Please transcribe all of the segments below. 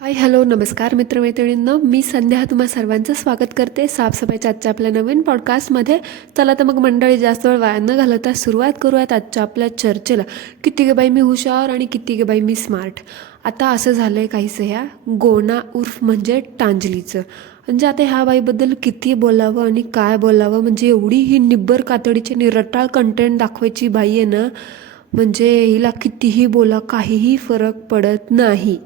Hi hello नमस्कार मित्रमैत्रिणींनो, मी संध्या तुम्हा सर्वांचं स्वागत करते साफसफाईच्या आजच्या आपल्या नवीन पॉडकास्टमध्ये. चला तर मग मंडळी, जास्त वेळ वाया न घालवता सुरुवात करूयात आजच्या आपल्या चर्चेला. किती गे बाई मी हुशार आणि किती गे बाई मी स्मार्ट. आता असं झालं आहे काहीसं ह्या गोना उर्फ म्हणजे टांजलीचं. म्हणजे आता ह्या बाईबद्दल किती बोलावं आणि काय बोलावं, म्हणजे एवढी ही निब्बर कातडीची निरटाळ कंटेंट दाखवायची बाई आहे ना, म्हणजे हिला कितीही बोला काहीही फरक पडत नाही.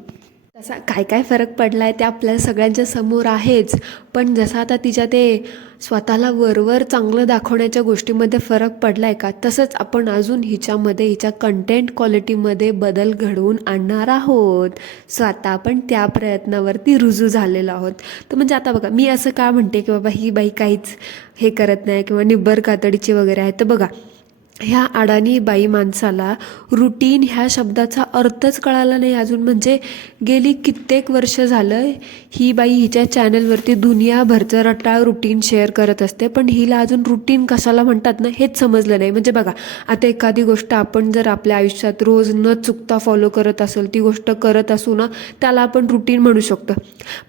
तसा काय काय फरक पडला आहे ते आपल्या सगळ्यांच्या समोर आहेच. पण जसा आता तिच्या ते स्वतःला वरवर चांगलं दाखवण्याच्या गोष्टीमध्ये फरक पडला आहे का, तसंच आपण अजून हिच्यामध्ये हिच्या कंटेंट क्वालिटीमध्ये बदल घडवून आणणार आहोत. सो आता आपण त्या प्रयत्नावरती रुजू झालेलो आहोत. तर म्हणजे आता बघा, मी असं का म्हणते की बाबा ही बाई काहीच हे करत नाही किंवा निब्बर कातडीची वगैरे आहे, तर बघा, ह्या अडाणी बाई माणसाला रुटीन ह्या शब्दाचा अर्थच कळाला नाही अजून. म्हणजे गेली कित्येक वर्ष झालं ही बाई हिच्या चॅनलवरती दुनियाभरचं रटाळ रुटीन शेअर करत असते, पण हिला अजून रुटीन कशाला म्हणतात ना हेच समजलं नाही. म्हणजे बघा, आता एखादी गोष्ट आपण जर आपल्या आयुष्यात रोज न चुकता फॉलो करत असेल, ती गोष्ट करत असू ना, त्याला आपण रुटीन म्हणू शकतो.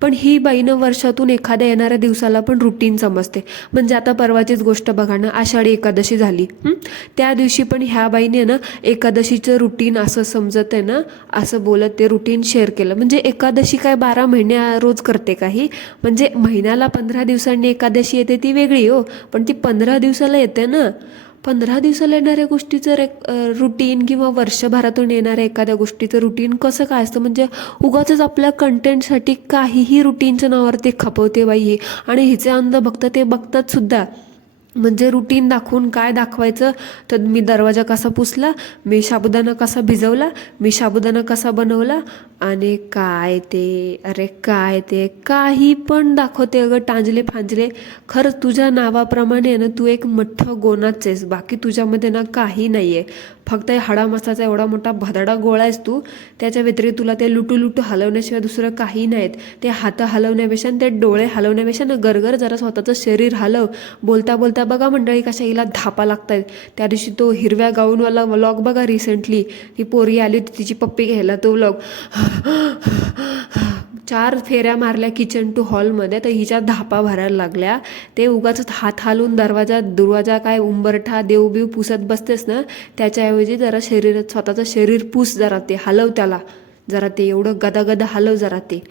पण ही बाईनं वर्षातून एखाद्या येणाऱ्या दिवसाला पण रुटीन समजते. म्हणजे आता परवाचीच गोष्ट बघा ना, आषाढी एकादशी झाली. त्या दिवशी पण ह्या बाईने ना एकादशीचं रुटीन असं समजत आहे ना, असं बोलत ते रुटीन शेअर केलं. म्हणजे एकादशी काय 12 महिने रोज करते काही, म्हणजे महिन्याला 15 दिवसांनी एकादशी येते ती वेगळी हो, पण ती 15 दिवसाला येते ना. 15 दिवसाला येणाऱ्या गोष्टीचं रुटीन किंवा वर्षभरातून येणाऱ्या एखाद्या गोष्टीचं रुटीन कसं काय असतं. म्हणजे उगाचच आपल्या कंटेंटसाठी काहीही रुटीनच्या नावावरती खपवते बाई ही. आणि हिचे अंध भक्त ते बघतात सुद्धा. म्हणजे रुटीन दाखवून काय दाखवायचं, तर मी दरवाजा कसा पुसला, मी साबुदाणा कसा भिजवला, मी साबुदाणा कसा बनवला, आणि काय ते, अरे काय ते, काही पण दाखवते अगं टांजले फांजले. खरंच तुझ्या नावाप्रमाणे ना तू एक मोठं गोनाच आहेस, बाकी तुझ्यामध्ये ना काही नाही आहे. फक्त हाडामासाचा एवढा मोठा भदडा गोळा आहेस तू. त्याच्या व्यतिरिक्त तुला ते लुटू लुटू हलवण्याशिवाय दुसरं काही नाहीत. ते हात हलवण्यापेक्षा आणि ते डोळे हलवण्यापेक्षा ना गरगर जरा स्वतःचं शरीर हलव. बोलता बोलता बघा मंडळी कशा हिला धापा लागतायत. त्या दिवशी तो हिरव्या गाऊनवाला व्लॉग बघा, रिसेंटली ती पोरगी आली होती तिची पप्पी घ्यायला, तो व्लॉग 4 फेऱ्या मारल्या किचन टू हॉलमध्ये, तर हिच्या धापा भरायला लागल्या. ते उगाच हात हालून दरवाजा काय उंबरठा देवबीव पुसत बसतेस ना, त्याच्याऐवजी जरा स्वतःचं शरीर पुस, जरा ते हलव, त्याला जरा ते एवढं गदागदा हलव जरा. ते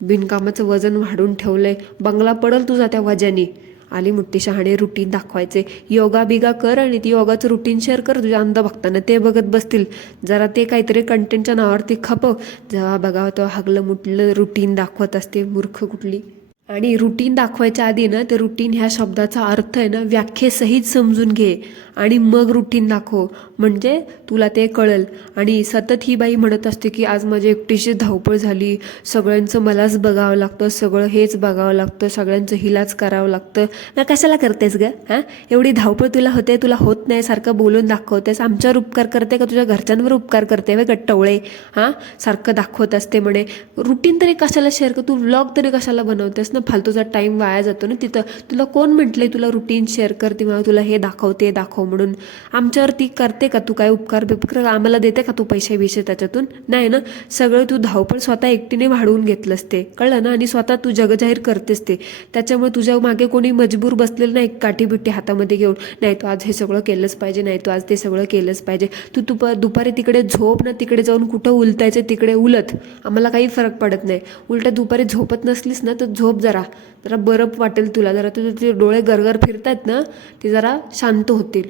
बिनकामाचं वजन वाढून ठेवलंय, बंगला पडल तुझा त्या वजनी. आली मुठ्ठी शहाणे रुटीन दाखवायचे. योगा बिगा कर आणि ती योगाचं रुटीन शेअर कर तुझ्या अंध बघताना, ते बघत बसतील. जरा ते काहीतरी कंटेंटच्या नावावरती खपव. जेव्हा बघावं तेव्हा हगलं मुठलं रुटीन दाखवत असते, मूर्ख कुठली. आणि रुटीन दाखवायच्या आधी ना ते रुटीन ह्या शब्दाचा अर्थ आहे ना व्याख्येसहित समजून घे आणि मग रुटीन दाखव, म्हणजे तुला ते कळेल. आणि सतत ही बाई म्हणत असते की आज माझी एकटीची धावपळ झाली, सगळ्यांचं मलाच बघावं लागतं, सगळं हेच बघावं लागतं, सगळ्यांचं हिलाच करावं लागतं. ना कशाला करतेस ग हां, एवढी धावपळ तुला होते, तुला होत नाही, सारखं बोलून दाखवतेस. आमच्यावर उपकार करते का तुझ्या घरच्यांवर उपकार करते वे गट्टवळे हां, सारखं दाखवत असते म्हणे. रुटीन तरी कशाला शेअर कर, तू व्लॉग तरी कशाला बनवतेस ना, फालतूचा टाईम वाया जातो ना तिथं. तुला कोण म्हटलंय तुला रुटीन शेअर कर तेव्हा तुला हे दाखव ते दाखव म्हणून. आमच्यावरती करते का तू काय उपकार बिपकार, आम्हाला देते का तू पैसे बिशे त्याच्यातून, नाही ना. सगळं तू धावपळ स्वतः एकटीने वाढवून घेतलंस ते, कळलं ना. आणि स्वतः तू जगजाहीर करतेस ते, त्याच्यामुळे तुझ्या मागे कोणी मजबूर बसलेलं नाही काठी बिट्टी हातामध्ये घेऊन, नाही तू आज हे सगळं केलंच पाहिजे, नाही तू आज ते सगळं केलंच पाहिजे. तू दुपारी तिकडे झोप ना, तिकडे जाऊन कुठं उलटायचं तिकडे उलट, आम्हाला काही फरक पडत नाही. उलट दुपारी झोपत नसलीस ना तर झोप, जरा जरा बरं वाटेल तुला, जरा तुझे डोळे गरगर फिरतायत ना ते जरा शांत होतील,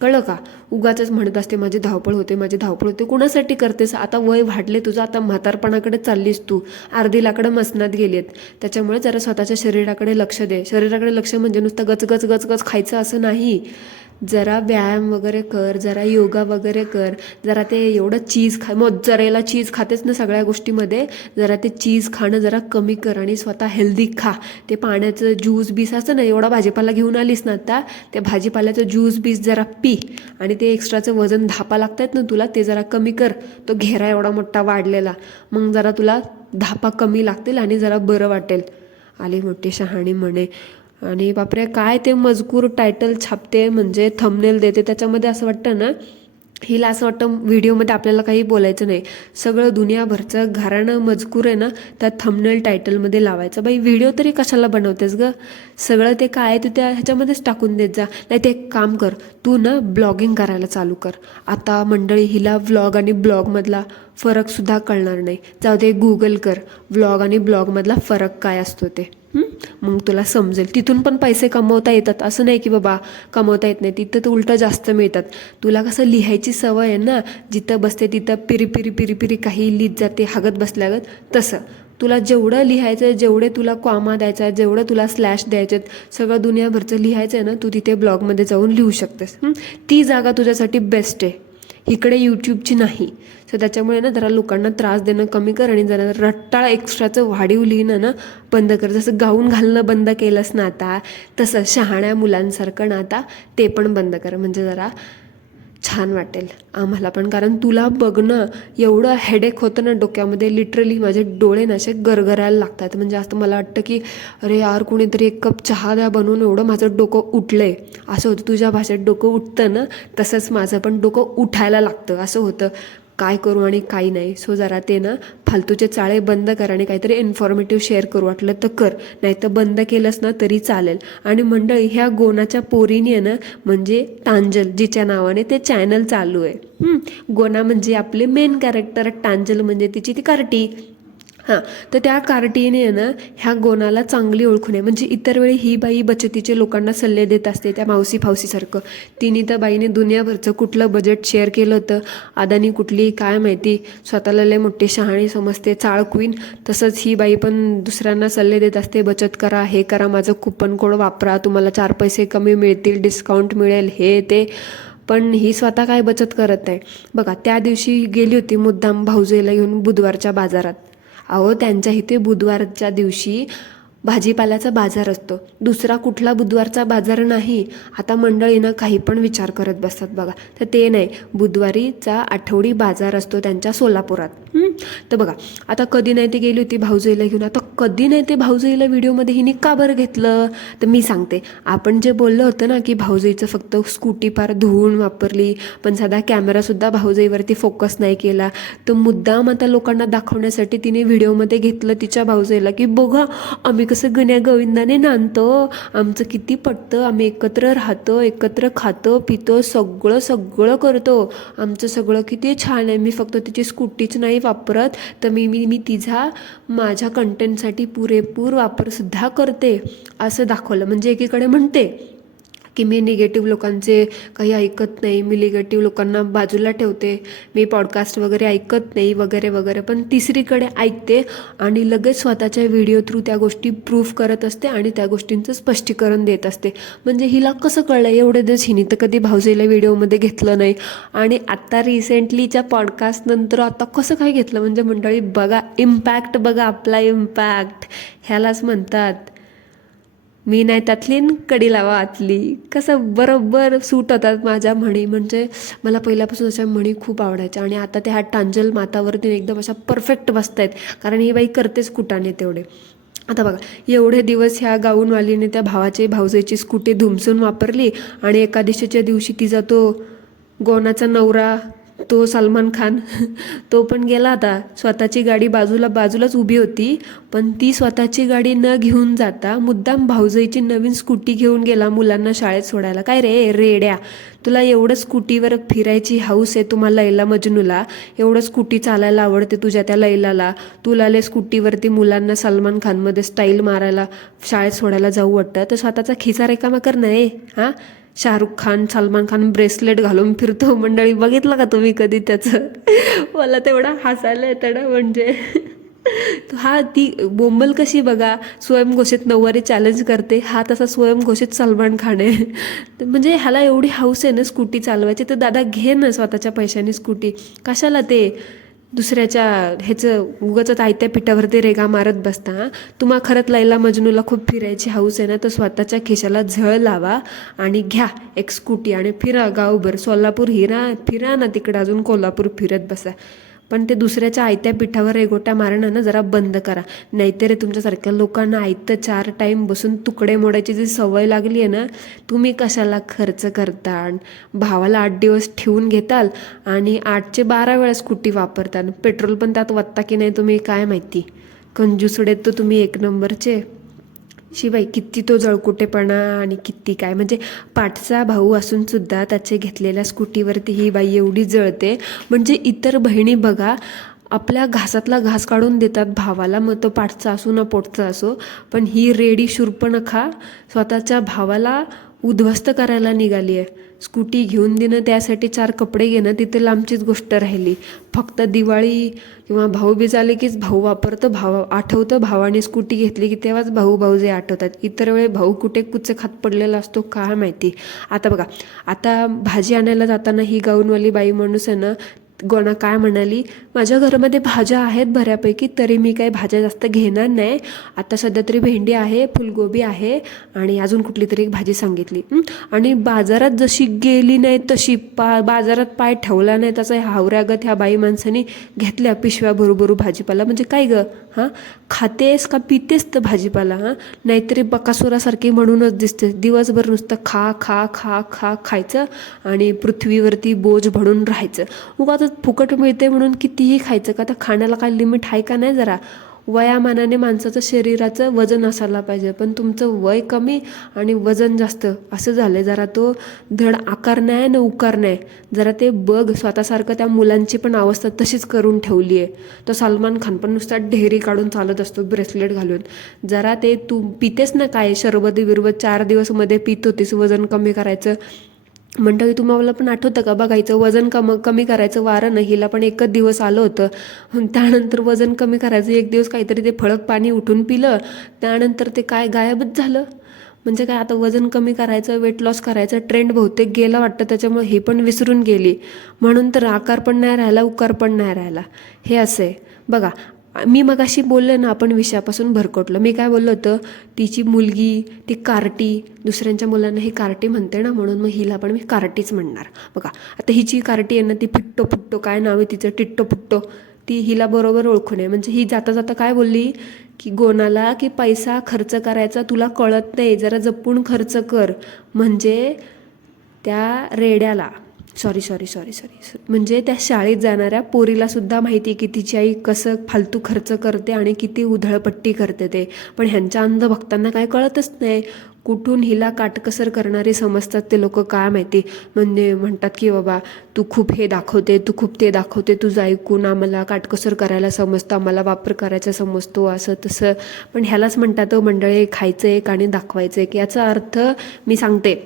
कळलं का. उगाचच म्हणत असते माझी धावपळ होते, माझी धावपळ होते. कुणासाठी करतेस, आता वय वाढले तुझं, आता म्हातारपणाकडे चाललीस तू, अर्धी लाकडं मसनात गेलीत. त्याच्यामुळे जरा स्वतःच्या शरीराकडे लक्ष दे. शरीराकडे लक्ष म्हणजे नुसतं गचगच गचगच खायचं असं नाही. जरा व्यायाम वगैरे कर, जरा योगा वगैरे कर. जरा ते एवढं चीज मोzzarella चीज खातेच ना सगळ्या गोष्टीमध्ये, जरा ते चीज खाणं जरा कमी कर आणि स्वतः हेल्दी खा. ते पाण्याचं ज्यूस बीस असतं ना, एवढा भाजीपाला घेऊन आलीस ना आता, ते भाजीपाल्याचं ज्यूस बीस जरा पी. आणि ते एक्स्ट्राचं वजन धापा लागतायत ना तुला, ते जरा कमी कर. तो घेरा एवढा मोठा वाढलेला, मग जरा तुला धापा कमी लागतील आणि जरा बरं वाटेल. आली मोठी शहाणी म्हणे. आणि बापरे, काय ते मजकूर टायटल छापते, म्हणजे थंबनेल देते, त्याच्यामध्ये असं वाटतं ना हिला असं वाटतं व्हिडिओमध्ये आपल्याला काही बोलायचं नाही, सगळं दुनियाभरचं घराणं मजकूर आहे ना त्या थंबनेल टायटलमध्ये लावायचं. बाई व्हिडिओ तरी कशाला बनवतेस ग, सगळं ते काय आहे तू त्या ह्याच्यामध्येच टाकून देत जा. नाही ते एक काम कर, तू ना ब्लॉगिंग करायला चालू कर. आता मंडळी हिला व्लॉग आणि ब्लॉगमधला फरकसुद्धा कळणार नाही. जाऊ दे, गुगल कर व्लॉग आणि ब्लॉगमधला फरक काय असतो ते, मग तुला समजेल. तिथून पण पैसे कमवता येतात, असं नाही की बाबा कमवता येत नाही, तिथं तर उलटं जास्त मिळतात. तुला कसं लिहायची सवय आहे ना, जिथं बसते तिथं पिरी पिरी पिरी पिरी काही लिहित जाते हागत बसल्यागत, तसं तुला जेवढं लिहायचं, जेवढे तुला कॉमा द्यायचा, जेवढं तुला स्लॅश द्यायचे, सगळं दुनियाभरचं लिहायचं आहे ना, तू तिथे ब्लॉगमध्ये जाऊन लिहू शकतेस. ती जागा तुझ्यासाठी बेस्ट आहे, इकडे यूट्यूबची नाही. सो त्याच्यामुळे ना जरा लोकांना त्रास देणं कमी कर आणि जरा रट्टाळ एक्स्ट्राचं वाढीव लिहिणं ना बंद कर. जसं गाऊन घालणं बंद केलंस ना आता, तसं शहाण्या मुलांसारखं ना आता ते पण बंद कर, म्हणजे जरा छान वाटेल आम्हाला पण. कारण तुला बघणं एवढं हेडेक होतं ना डोक्यामध्ये, लिटरली माझे डोळे ना असे गरगरायला लागतात. म्हणजे असं मला वाटतं की अरे यार कोणीतरी एक कप चहा द्या बनवून, एवढं माझं डोकं उठलंय असं होतं. तुझ्या भाषेत डोकं उठतं ना, तसंच माझं पण डोकं उठायला लागतं असं होतं, काय करू आणि काही नाही. सो जरा ते ना फालतूचे चाळे बंद कर आणि काहीतरी इन्फॉर्मेटिव्ह शेअर करू वाटलं तर कर, नाही तर बंद केलंस ना तरी चालेल. आणि मंडळी ह्या गोनाच्या पोरीने आहे ना, म्हणजे टांजल जिच्या नावाने ते चॅनल चालू आहे. गोना म्हणजे आपले मेन कॅरेक्टर, टांजल म्हणजे तिची ती कार्टी. हां, तर त्या कार्टीने आहे ना ह्या गोनाला चांगली ओळखून आहे. म्हणजे इतर वेळी ही बाई बचतीचे लोकांना सल्ले देत असते त्या मावशी फावशीसारखं. तिने त्या बाईने दुनियाभरचं कुठलं बजेट शेअर केलं होतं, अदानी कुठली काय माहिती, स्वतःला लय मोठी शहाणी समजते, चाळ क्वीन. तसंच ही बाई पण दुसऱ्यांना सल्ले देत असते, बचत करा, हे करा, माझं कुपन कोड वापरा, तुम्हाला 4 पैसे कमी मिळतील, डिस्काउंट मिळेल, हे ते. पण ही स्वतः काय बचत करत नाही बघा. त्या दिवशी गेली होती मुद्दाम भाऊजेला घेऊन बुधवारच्या बाजारात. अहो त्यांच्या इथे बुधवारच्या दिवशी भाजीपाल्याचा बाजार असतो, दुसरा कुठला बुधवारचा बाजार नाही. आता मंडळीनं काही पण विचार करत बसतात बघा, तर ते नाही, बुधवारीचा आठवडी बाजार असतो त्यांच्या सोलापुरात. तर बघा आता कधी नाही ते गेली होती भाऊजाईला घेऊन. आता कधी नाही ते भाऊजाईला व्हिडिओमध्ये हिने का बरं घेतलं, तर मी सांगते. आपण जे बोललं होतं ना की भाऊजाईचं फक्त स्कूटी पार धुवून वापरली, पण साधा कॅमेरासुद्धा भाऊजाईवरती फोकस नाही केला, तर मुद्दाम आता लोकांना दाखवण्यासाठी तिने व्हिडिओमध्ये घेतलं तिच्या भाऊजाईला की बघा आम्ही कसं गण्या गोविंदाने नांदतो, आमचं किती पटतं, आम्ही एकत्र राहतो, एकत्र खातो पितो, सगळं सगळं करतो, आमचं सगळं किती छान आहे. मी फक्त तिची स्कूटीच नाही वापरत, तर मी तिचा माझ्या कंटेंटसाठी पुरेपूर वापरसुद्धा करते असं दाखवलं. म्हणजे एकीकडे म्हणते की मी निगेटिव्ह लोकांचे काही ऐकत नाही, मी निगेटिव्ह लोकांना बाजूला ठेवते, मी पॉडकास्ट वगैरे ऐकत नाही वगैरे वगैरे, पण तिसरीकडे ऐकते आणि लगेच स्वतःच्या व्हिडिओ थ्रू त्या गोष्टी प्रूफ करत असते आणि त्या गोष्टींचं स्पष्टीकरण देत असते. म्हणजे हिला कसं कळलं, एवढे दिवस हिने तर कधी भाऊजाईला व्हिडिओमध्ये घेतलं नाही आणि आत्ता रिसेंटलीच्या पॉडकास्टनंतर आता कसं काय घेतलं. म्हणजे मंडळी बघा इम्पॅक्ट, बघा आपला इम्पॅक्ट, ह्यालाच म्हणतात मी नाही त्यातली कडी लावा आतली. कसं बरोबर सूट होतात माझ्या म्हणी. म्हणजे मला पहिल्यापासून अशा म्हणी खूप आवडायच्या आणि आता त्या ह्या टांजल मातावरती एकदम अशा परफेक्ट बसत आहेत, कारण ही बाई करतेच कुटाने तेवढे. आता बघा एवढे दिवस ह्या गाऊनवालीने त्या भाऊजाईची स्कूटी धुमसून वापरली आणि एकादशीच्या दिवशी तिचा तो गोनाचा नवरा तो सलमान खान तो पण गेला. आता स्वतःची गाडी बाजूलाच उभी होती, पण ती स्वतःची गाडी न घेऊन जाता मुद्दाम भाऊजाईची नवीन स्कूटी घेऊन गेला मुलांना शाळेत सोडायला. काय रे रेड्या, तुला एवढं स्कूटीवर फिरायची हाऊस आहे तुम्हाला लैला मजनूला, एवढं स्कूटी चालायला आवडते तुझ्या त्या लैलाला, तुला ले स्कूटीवरती मुलांना सलमान खानमध्ये स्टाईल मारायला शाळेत सोडायला जाऊ वाटतं, तर स्वतःचा खिसा रिकामा कर ना. हां, शाहरुख खान सलमान खान ब्रेसलेट घालून फिरतो मंडळी, बघितलं का तुम्ही कधी त्याचं? मला तेवढा हसायला येतं ना. म्हणजे हा ती बोंबल कशी बघा, स्वयंघोषित नऊवारी चॅलेंज करते, हा तसा स्वयंघोषित सलमान खान आहे. म्हणजे ह्याला एवढी हौस आहे ना स्कूटी चालवायची, तर दादा घे ना स्वतःच्या पैशाने स्कूटी, कशाला ते दुसऱ्याच्या ह्याचं उगाच आयत्या पिठावरती रेगा मारत बसता. हां, तुम्हा खरंच लैला मजनूला खूप फिरायची हौस आहे ना, तर स्वतःच्या खिशाला झळ लावा आणि घ्या एक स्कूटी आणि फिरा गावभर, सोलापूर फिरा ना, तिकडं अजून कोल्हापूर फिरत बसा. पण ते दुसऱ्याच्या आयत्या पिठावर रेघोट्या मारणं ना जरा बंद करा. नाहीतर तुमच्यासारख्या लोकांना आयतं 4 टाईम बसून तुकडे मोडायची जी सवय लागली आहे ना, तुम्ही कशाला खर्च करता? भावाला 8 दिवस ठेवून घेताल आणि 8चे 12 वेळा स्कूटी वापरताल. पेट्रोल पण त्यात वत्ता की नाही तुम्ही काय माहिती. कंजूसडे तर तुम्ही एक नंबरचे. शिवाय किती तो जळकुटेपणा आणि किती काय, म्हणजे पाठचा भाऊ असून सुद्धा त्याचे घेतलेल्या स्कूटीवरती ही बाई एवढी जळते. म्हणजे इतर बहिणी बघा आपल्या घासातला घास काढून देतात भावाला, मग तो पाठचा असो ना पोटचा असो, पण ही रेडी शूर्पणखा स्वतःच्या भावाला उद्ध्वस्त करायला निघाली आहे. स्कूटी घेऊन देणं, त्यासाठी 4 कपडे घेणं तिथे लांबचीच गोष्ट राहिली. फक्त दिवाळी किंवा भाऊबीज आले कीच भाऊ वापरतं, आठवतं भावाने स्कूटी घेतली की तेव्हाच भाऊ जे आठवतात. इतर वेळे भाऊ कुठे कुचे खात पडलेला असतो काय माहिती. आता बघा, आता भाजी आणायला जाताना ही गाऊनवाली बाई माणूस आहे ना, गोना काय म्हणाली, माझ्या घरामध्ये भाज्या आहेत बऱ्यापैकी, तरी मी काही भाज्या जास्त घेणार नाही. आता सध्या तरी भेंडी आहे, फुलगोबी आहे आणि अजून कुठली तरी एक भाजी सांगितली. आणि बाजारात जशी गेली नाही तशी बाजारात पाय ठेवला नाही त्याचा हावऱ्यागत ह्या बाई माणसानी घेतल्या पिशव्या भरू भाजीपाला. म्हणजे काय ग, हां खातेस का पितेस तर भाजीपाला? हां नाहीतरी बकासुरासारखी म्हणूनच दिसते. दिवसभर नुसतं खा खा खा खा खायचं आणि पृथ्वीवरती बोज म्हणून राहायचं. उगाच फुकट मिळते म्हणून कितीही खायचं का? तर खाण्याला काय लिमिट आहे का नाही? जरा वयामानाने माणसाचं शरीराचं वजन असायला पाहिजे, पण तुमचं वय कमी आणि वजन जास्त असं झालं. जरा तो धड आकार नाही ना उकार नाही. जरा ते बघ स्वतःसारखं. त्या मुलांची पण अवस्था तशीच करून ठेवली आहे. तो सलमान खान पण नुसता ढेरी काढून चालत असतो ब्रेसलेट घालून. जरा ते तू पितेस ना काय सरबती बिरबत 4 दिवस मध्ये पित होतीस वजन कमी करायचं. म्हणतं तुम्हाला पण आठवतं का बघायचं वजन कमी करायचं वारं नाही, हिला पण एकच दिवस आलं होतं. त्यानंतर वजन कमी करायचं 1 दिवस काहीतरी ते फळक पाणी उठून पिलं, त्यानंतर ते काय गायबच झालं. म्हणजे काय आता वजन कमी करायचं, वेट लॉस करायचं ट्रेंड बहुतेक गेला वाटतं, त्याच्यामुळे हे पण विसरून गेली. म्हणून तर आकार पण नाही राहिला, उकार पण नाही राहिला. हे असं आहे बघा. मी मगाशी बोलले ना, आपण विषयापासून भरकटलो. मी काय बोललो होतं, तिची मुलगी ती कार्टी, दुसऱ्यांच्या मुलांना ही कार्टी म्हणते ना, म्हणून मग हिला पण मी कार्टीच म्हणणार. बघा आता हिची कार्टी आहे ना, ती फिट्टो फुट्टो काय नाव आहे तिचं, टिट्टो फुट्टो, ती हिला बरोबर ओळखून आहे. म्हणजे ही जाता जाता काय बोलली की गोनाला की पैसा खर्च करायचा तुला कळत नाही, जरा जपून खर्च कर. म्हणजे त्या रेड्याला सॉरी म्हणजे त्या शाळेत जाणाऱ्या पोरीला सुद्धा माहिती की तिची आई कसं फालतू खर्च करते आणि किती उधळपट्टी करते ते. पण ह्यांच्या अंधभक्तांना काय कळतच नाही. कुठून हिला काटकसर करणारे समजतात ते लोक काय माहिती. म्हणजे म्हणतात की बाबा तू खूप हे दाखवते, तू खूप ते दाखवते, तुझं ऐकून आम्हाला काटकसर करायला समजतं, आम्हाला वापर करायचा समजतो, असं तसं. पण ह्यालाच म्हणतात मंडळी खायचं एक आणि दाखवायचं एक. याचा अर्थ मी सांगते,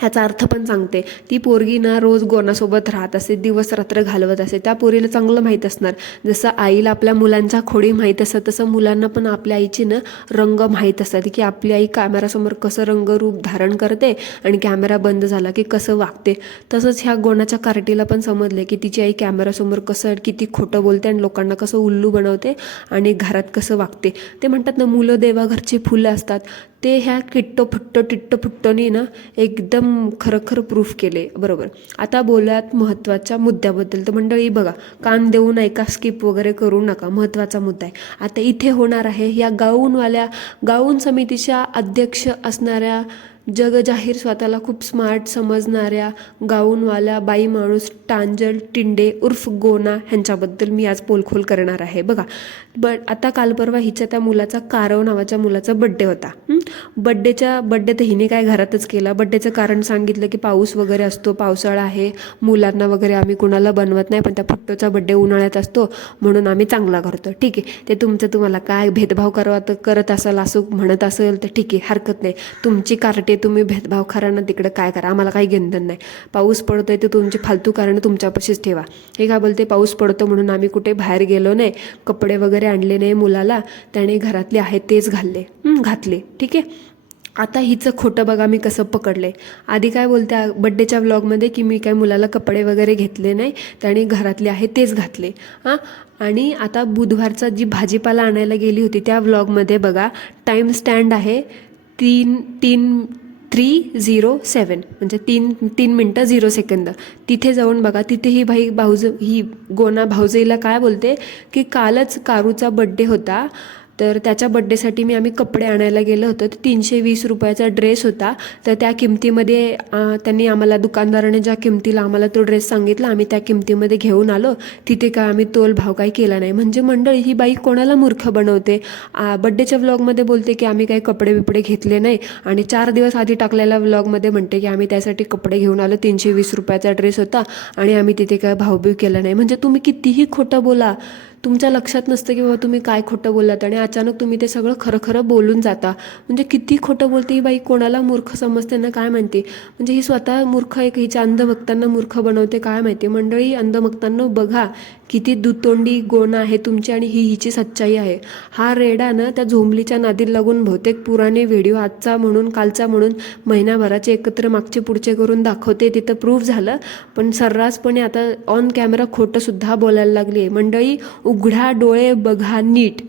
ह्याचा अर्थ पण सांगते. ती पोरगी ना रोज गोनासोबत राहत असे, दिवस रात्र घालवत असे. त्या पोरीला चांगलं माहीत असणार. जसं आईला आपल्या मुलांच्या खोडी माहीत असतात, तसं मुलांना पण आपल्या आईची ना रंग माहीत असतात की आपली आई कॅमेरासमोर कसं रंगरूप धारण करते आणि कॅमेरा बंद झाला की कसं वागते. तसंच ह्या गोनाच्या कार्टीला पण समजले की तिची आई कॅमेरासमोर कसं किती खोटं बोलते आणि लोकांना कसं उल्लू बनवते आणि घरात कसं वागते. ते म्हणतात ना मुलं देवाघरची फुलं असतात, ते ह्या टिट्टो फुट्टोनी ना एकदम खरं प्रूफ केले. बरोबर. आता बोलूयात महत्त्वाच्या मुद्द्याबद्दल. तर मंडळी बघा, कान देऊन ऐका, स्किप वगैरे करू नका. महत्त्वाचा मुद्दा आहे. आता इथे होणार आहे या गाऊन समितीच्या अध्यक्ष असणाऱ्या जगजाहीर स्वतःला खूप स्मार्ट समजणाऱ्या गाऊनवाल्या बाई माणूस टांजल टिंडे उर्फ गोना ह्यांच्याबद्दल मी आज पोलखोल करणार आहे. बघा आता काल परवा हिच्या त्या मुलाचा कारव नावाच्या मुलाचा बड्डे होता. बड्डे तर हिने काय घरातच केला. बड्डेचं कारण सांगितलं की पाऊस वगैरे असतो, पावसाळा आहे, मुलांना वगैरे आम्ही कुणाला बनवत नाही, पण त्या फुट्टोचा बड्डे उन्हाळ्यात असतो म्हणून आम्ही चांगला करतो. ठीक आहे, ते तुमचं तुम्हाला काय भेदभाव करत असाल असं म्हणत असेल तर ठीक आहे, हरकत नाही. तुमची कार्टे तुम्ही भेदभाव करा ना, तिकडे काय करा, आम्हाला काही घेणं नाही. पाऊस पडतोय तर तुमची फालतू कारण तुमच्यापाशीच ठेवा. हे काय बोलते, पाऊस पडतो म्हणून आम्ही कुठे बाहेर गेलो नाही, कपडे वगैरे आणले नाही मुलाला, त्याने घरातले आहेत तेच घातले. ठीक आहे. आता हिचं खोटं बघा मी कसं पकडलंय. आधी काय बोलते बड्डेच्या व्लॉगमध्ये की मी काय मुलाला कपडे वगैरे घेतले नाही, त्याने घरातले आहे तेच घातले. आणि आता बुधवारचा जी भाजीपाला आणायला गेली होती त्या व्लॉगमध्ये बघा टाईम स्टँड आहे 3 3:07 म्हणजे 3 मिनटं 0 सेकंद. तिथे जाऊन बघा, तिथे ही गोना भाऊजाईला काय बोलते की कालच कारूचा बड्डे होता, तर त्याच्या बड्डेसाठी आम्ही कपडे आणायला गेलो होतो. तर 320 रुपयाचा ड्रेस होता. तर त्या किमतीमध्ये त्यांनी आम्हाला, दुकानदाराने ज्या किमतीला आम्हाला तो ड्रेस सांगितला, आम्ही त्या किमतीमध्ये घेऊन आलो. तिथे काय आम्ही तोल भाव काही केला नाही. म्हणजे मंडळी, ही बाई कोणाला मूर्ख बनवते. बड्डेच्या व्लॉगमध्ये बोलते की आम्ही काही कपडे बिपडे घेतले नाही, आणि 4 दिवस आधी टाकलेल्या व्लॉगमध्ये म्हणते की आम्ही त्यासाठी कपडे घेऊन आलो, 320 रुपयाचा ड्रेस होता आणि आम्ही तिथे काय भावबिव केला नाही. म्हणजे तुम्ही कितीही खोटं बोला, तुमच्या लक्षात नसतं की बाबा तुम्ही काय खोटं बोललात, आणि अचानक तुम्ही ते सगळं खरं खरं बोलून जाता. म्हणजे किती खोटं बोलते ही बाई, कोणाला मूर्ख समजते ना काय माहिती. म्हणजे ही स्वतः मूर्ख आहे, हिच्या अंधभक्तांना मूर्ख बनवते काय माहिती. मंडळी, अंधभक्तांना बघा किती दुतोंडी गोना आहे तुमची, आणि हिची सच्चाई आहे. हा रेडा ना त्या झोंबलीच्या नादीला लागून बहुतेक पुराणे व्हिडिओ आजचा म्हणून कालचा म्हणून महिनाभराचे एकत्र मागचे पुढचे करून दाखवते. तिथं प्रूफ झालं, पण सर्रासपणे आता ऑन कॅमेरा खोटं सुद्धा बोलायला लागली आहे. मंडळी, उघडा डोळे, बघा नीट.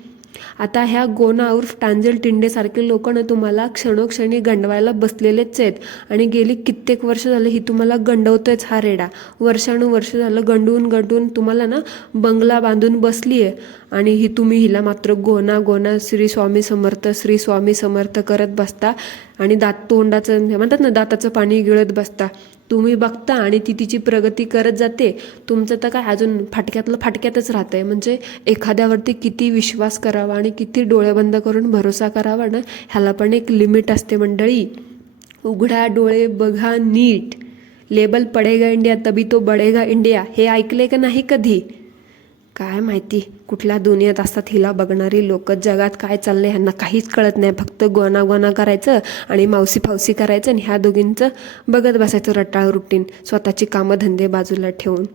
आता ह्या गोना उर्फ टांजेल टिंडेसारखे लोक ना तुम्हाला क्षणोक्षणी गंडवायला बसलेलेच आहेत, आणि गेली कित्येक वर्ष झाले ही तुम्हाला गंडवतोयच हा रेडा. वर्षानुवर्ष झालं गंडवून गंडवून तुम्हाला ना बंगला बांधून बसली आहे, आणि तुम्ही हिला मात्र गोना गोना श्री स्वामी समर्थ श्री स्वामी समर्थ करत बसता, आणि तोंडाचं म्हणतात ना, दाताचं पाणी गिळत बसता. तुम्ही बघता आणि ती तिची प्रगती करत जाते. तुमचं तर काय अजून फाटक्यातच राहतंय. म्हणजे एखाद्यावरती किती विश्वास करावा आणि किती डोळे बंद करून भरोसा करावा ना, ह्याला पण एक लिमिट असते मंडळी. उघडा डोळे, बघा नीट. लेबल पडेगा इंडिया तभी तो बढेगा इंडिया, हे ऐकले का नाही कधी? काय माहिती कुठल्या दुनियेत असतात हिला बघणारी लोक. जगात काय चाललंय ह्यांना काहीच कळत नाही. फक्त गोना गोना करायचं आणि मावसी फावसी करायचं, आणि ह्या दोघींचं बघत बसायचं रटाळ रुटीन, स्वतःची कामं धंदे बाजूला ठेवून.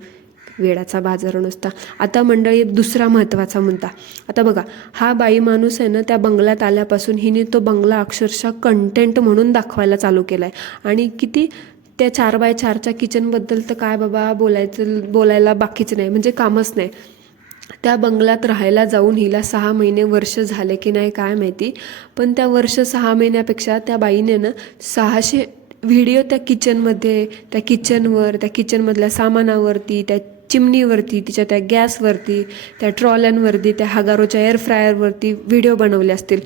वेळाचा बाजार नुसता. आता मंडळी, दुसरा महत्त्वाचा मुद्दा. आता बघा, हा बाई माणूस आहे ना, त्या बंगल्यात आल्यापासून हिने तो बंगला अक्षरशः कंटेंट म्हणून दाखवायला चालू केलाय. आणि किती त्या 4x4च्या किचनबद्दल तर काय बाबा बोलायला बाकीच नाही, म्हणजे कामच नाही. त्या बंगल्यात राहायला जाऊन हिला 6 महिने वर्ष झाले की नाही काय माहिती, पण त्या वर्ष 6 महिन्यापेक्षा त्या बाईने ना 600 व्हिडिओ त्या किचनमध्ये, त्या किचनवर, त्या किचनमधल्या सामानावरती, त्या चिमणीवरती, तिच्या त्या गॅसवरती, त्या ट्रॉल्यांवरती, त्या हगारोच्या एअर फ्रायरवरती व्हिडिओ बनवले असतील.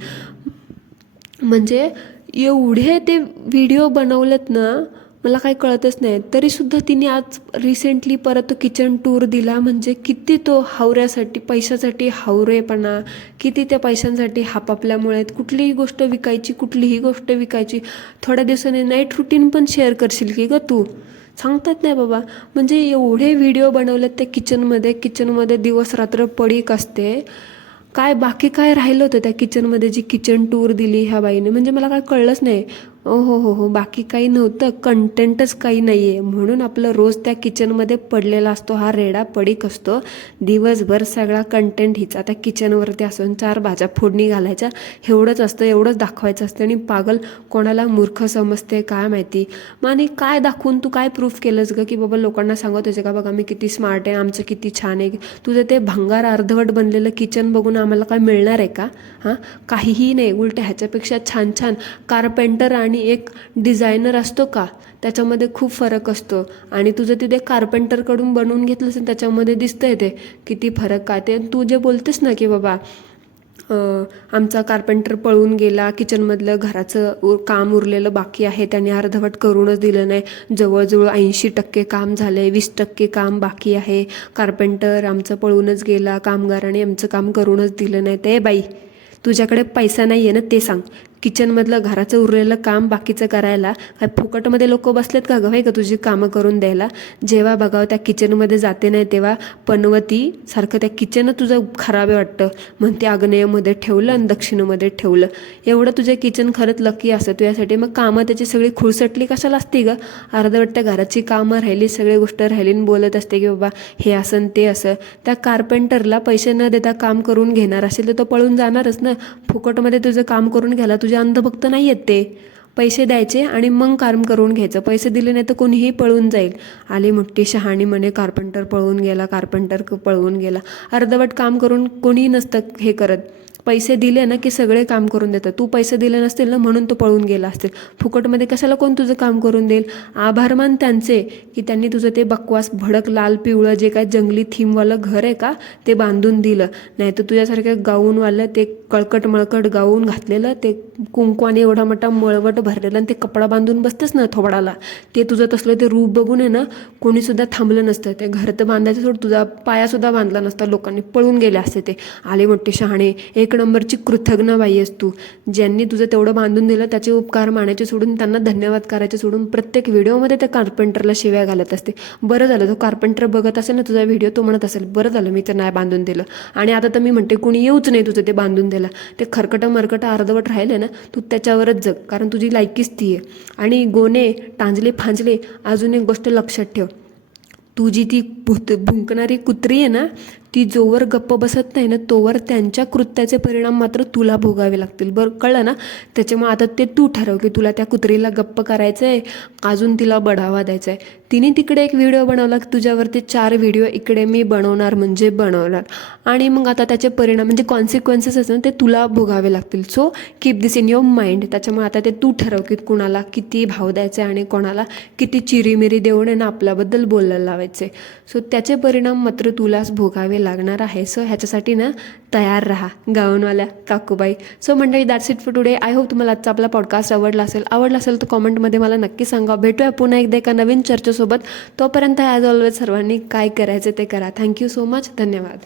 म्हणजे एवढे ते व्हिडिओ बनवलेत ना, मला काही कळतच नाही. तरीसुद्धा तिने आज रिसेंटली परत किचन टूर दिला. म्हणजे किती तो हावऱ्यासाठी, पैशासाठी हावरेपणा, किती त्या पैशांसाठी हापापल्यामुळे कुठलीही गोष्ट विकायची. थोड्या दिवसांनी नाईट रुटीन पण शेअर करशील की ग तू? सांगतात नाही बाबा. म्हणजे एवढे व्हिडिओ बनवलेत त्या किचनमध्ये दिवस रात्र पडीक असते. काय बाकी काय राहिलं होतं त्या किचनमध्ये, जी किचन टूर दिली ह्या बाईने? म्हणजे मला काय कळलंच नाही. हो, बाकी काही नव्हतं, कंटेंटच काही नाही आहे. म्हणून आपलं रोज त्या किचनमध्ये पडलेला असतो हा रेडा, पडीक असतो. दिवसभर सगळा कंटेंट हिचा त्या किचनवरती असून 4 भाज्या फोडणी घालायच्या, एवढंच असतं, एवढंच दाखवायचं असतं. आणि पागल कोणाला मूर्ख समजते काय माहिती. मग आणि काय दाखवून तू काय प्रूफ केलंस ग, की बाबा लोकांना सांगत होते का बघा मी किती स्मार्ट आहे, आमचं किती छान आहे? तुझं ते भंगार अर्धवट बनलेलं किचन बघून आम्हाला काय मिळणार आहे का? हां, काहीही नाही. उलट ह्याच्यापेक्षा छान छान कार्पेंटर आणि एक डिझायनर असतो का, त्याच्यामध्ये खूप फरक असतो. आणि तुझं तिथे कार्पेंटरकडून बनवून घेतलं असेल, त्याच्यामध्ये दिसतंय ते किती फरक काय. ते तू जे बोलतेस ना की बाबा आमचा कार्पेंटर पळून गेला, किचनमधलं घराचं काम उरलेलं बाकी आहे, त्याने अर्धवट करूनच दिलं नाही, जवळजवळ 80% काम झालंय, 20% काम बाकी आहे, कार्पेंटर आमचं पळूनच गेला, कामगाराने आमचं काम करूनच दिलं नाही. ते बाई, तुझ्याकडे पैसा नाही आहे ना ते सांग. किचनमधलं घराचं उरलेलं काम बाकीचं करायला काय फुकटमध्ये लोक बसलेत का गं, का तुझी कामं करून द्यायला? जेव्हा बघावं त्या किचनमध्ये जाते नाही तेव्हा पनवती सारखं त्या किचन तुझं खराब वाटतं. म्हणते आग्नेयमध्ये ठेवलं आणि दक्षिणेमध्ये ठेवलं. एवढं तुझे किचन खरंच लकी असतं तुझ्यासाठी. मग कामं त्याची सगळी खुळसटली कशाला असती गं? अर्धवट घराची कामं राहिली, सगळी गोष्ट राहिली, बोलत असते की बाबा हे असं ते असं. त्या कार्पेंटरला पैसे न देता काम करून घेणार असेल तर तो पळून जाणारच ना. फुकटमध्ये तुझं काम करून घ्यायला तुझे अंधभक्त नाही आहेत ते. पैसे द्यायचे आणि मग काम करून घ्यायचं. पैसे दिले नाही तर कोणीही पळून जाईल. आली मोठी शहाणी म्हणे कार्पेंटर पळून गेला. अर्धवट काम करून कोणीही नसतं हे करत. पैसे दिले ना की सगळे काम करून देतात. तू पैसे दिले नसतील ना म्हणून तो पळून गेला असतील. फुकटमध्ये कशाला कोण तुझं काम करून देईल. आभार मान त्यांचे की त्यांनी तुझं ते बकवास भडक लाल पिवळं जे काय जंगली थीमवालं घर आहे का ते बांधून दिलं. नाही तर तुझ्यासारखं गाऊनवालं ते कळकट मळकट गाऊन घातलेलं ते कुंकवाने एवढा मोठा मळवट भरलेला आणि ते कपडा बांधून बसतेस ना थोबडाला, ते तुझं तसलं ते रूप बघून आहे ना कोणीसुद्धा थांबलं नसतं. ते घर तर बांधायचं सोड, तुझा पायासुद्धा बांधला नसता. लोकांनी पळून गेले असते ते. आले मोठे शहाणे, एक नंबरची कृतज्ञ बाई आहेस तू. ज्यांनी तुझं तेवढं बांधून दिलं त्याचे उपकार मानायचे सोडून, त्यांना धन्यवाद करायचे सोडून प्रत्येक व्हिडिओमध्ये त्या कार्पेंटरला शिव्या घालत असते. बरं झालं तो कार्पेंटर बघत असेल ना तुझा व्हिडिओ, तो म्हणत असेल बरं झालं मी तर नाही बांधून दिलं. आणि आता तर मी म्हणते कोणी येऊच नाही तुझं ते बांधून दिलं. ते खरकटं मरकटं अर्धवट राहिले ना, तू त्याच्यावरच जग, कारण तुझी लायकीच ती आहे. आणि गोणे टांजले फांजले, अजून एक गोष्ट लक्षात ठेव, तुझी ती भुंकणारी कुत्री आहे ना, ती जोवर गप्प बसत नाही ना तोवर त्यांच्या कृत्याचे परिणाम मात्र तुला भोगावे लागतील. बरं कळलं ना. त्याच्यामुळे आता ते तू ठरव की तुला त्या कुत्रीला गप्प करायचं आहे, अजून तिला बढावा द्यायचा आहे. तिने तिकडे एक व्हिडिओ बनवला की तुझ्यावरती 4 व्हिडिओ इकडे मी बनवणार म्हणजे बनवणार. आणि मग आता त्याचे परिणाम म्हणजे कॉन्सिक्वेन्सेस असतात ना ते तुला भोगावे लागतील. So keep this in your mind. त्याच्यामुळे आता ते तू ठरव की कुणाला किती भाव द्यायचा आहे आणि कोणाला किती चिरीमिरी देऊन आहे ना आपल्याबद्दल बोलायला लावायचे. सो त्याचे परिणाम मात्र तुलाच भोगावे लागणार आहे. सो ह्याच्यासाठी ना तयार राहा गाऊनवाल्या काकूबाई. सो मंडळी, that's it for today. I hope तुम्हाला आजचा आपला पॉडकास्ट आवडला असेल तर कॉमेंटमध्ये मला नक्की सांगा. भेटूया पुन्हा एकदा एका नवीन चर्चेसोबत. तोपर्यंत ॲज ऑलवेज सर्वांनी काय करायचं ते करा. Thank you so much. धन्यवाद.